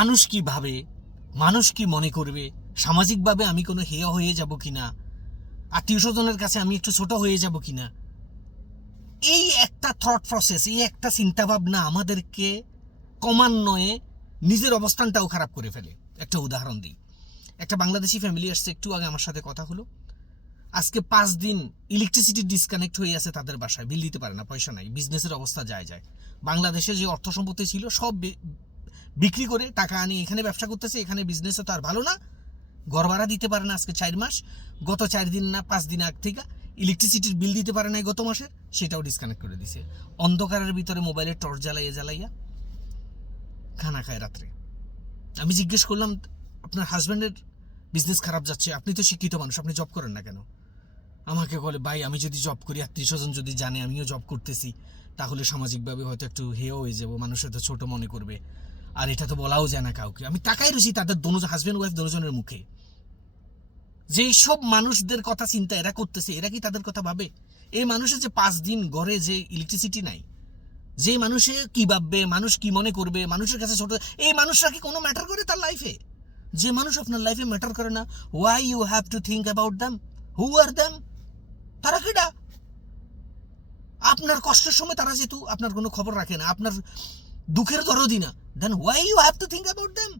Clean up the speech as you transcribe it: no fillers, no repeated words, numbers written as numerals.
মানুষ কি ভাবে, মানুষ কি মনে করবে, সামাজিকভাবে আমি কোনো হেয় হয়ে যাব কিনা, আত্মীয় স্বজনের কাছে আমি একটু ছোট হয়ে যাব কিনা, এই একটা থট প্রসেস, এই একটা চিন্তাভাবনা আমাদেরকে ক্রমান্বয়ে নিজের অবস্থানটাও খারাপ করে ফেলে। একটা উদাহরণ দিই, একটা বাংলাদেশি ফ্যামিলি আসছে, একটু আগে আমার সাথে কথা হলো। আজকে 5 দিন ইলেকট্রিসিটি ডিসকানেক্ট হয়ে আছে তাদের বাসায়, বিল দিতে পারে না, পয়সা নাই, বিজনেসের অবস্থা যায় যায়। বাংলাদেশে যে অর্থ সম্পত্তি ছিল সব বিক্রি করে টাকা আনি এখানে ব্যবসা করতেছে, এখানে বিজনেসও তো আর ভালো না, ঘর ভাড়া দিতে পারে না আজকে 4 মাস, গত 4 দিন না 5 দিন আগ থেকে ইলেকট্রিসিটির বিল দিতে পারে নাই গত মাসের, সেটাও ডিসকানেক্ট করে দিছে। অন্ধকারের ভিতরে মোবাইলের টর্চ জ্বালাইয়া খানা খায় রাত্রে। আমি জিজ্ঞেস করলাম, আপনার হাজব্যান্ডের বিজনেস খারাপ যাচ্ছে, আপনি তো শিক্ষিত মানুষ, আপনি জব করেন না কেন? আমাকে বলে, ভাই আমি যদি জব করি, আত্মীয় স্বজন যদি জানে আমিও জব করতেছি, তাহলে সামাজিকভাবে হয়তো একটু হেয় হয়ে যাবো, মানুষ হয়তো ছোট মনে করবে, আর এটা তো বলাও যায় না কাউকে। আমি তাকাই রয়েছি তাদের হাজব্যান্ড ওয়াইফ দুজনের মুখে, যেই সব মানুষদের কথা চিন্তা এরা করতেছে, এরা কি তাদের কথা ভাবে? এই মানুষের যে 5 দিন ঘরে যে ইলেকট্রিসিটি নাই, যে মানুষে কি ভাববে, মানুষ কি মনে করবে, মানুষের কাছে ছোট, এই মানুষরা কি কোনো ম্যাটার করে তার লাইফে? যে মানুষ আপনার লাইফে ম্যাটার করে না, why you have to think about them? Who are them? তারা কেডা? আপনার কষ্টের সময় তারা যেহেতু আপনার কোনো খবর রাখে না, আপনার দুঃখের দরদি না, then why you have to think about them?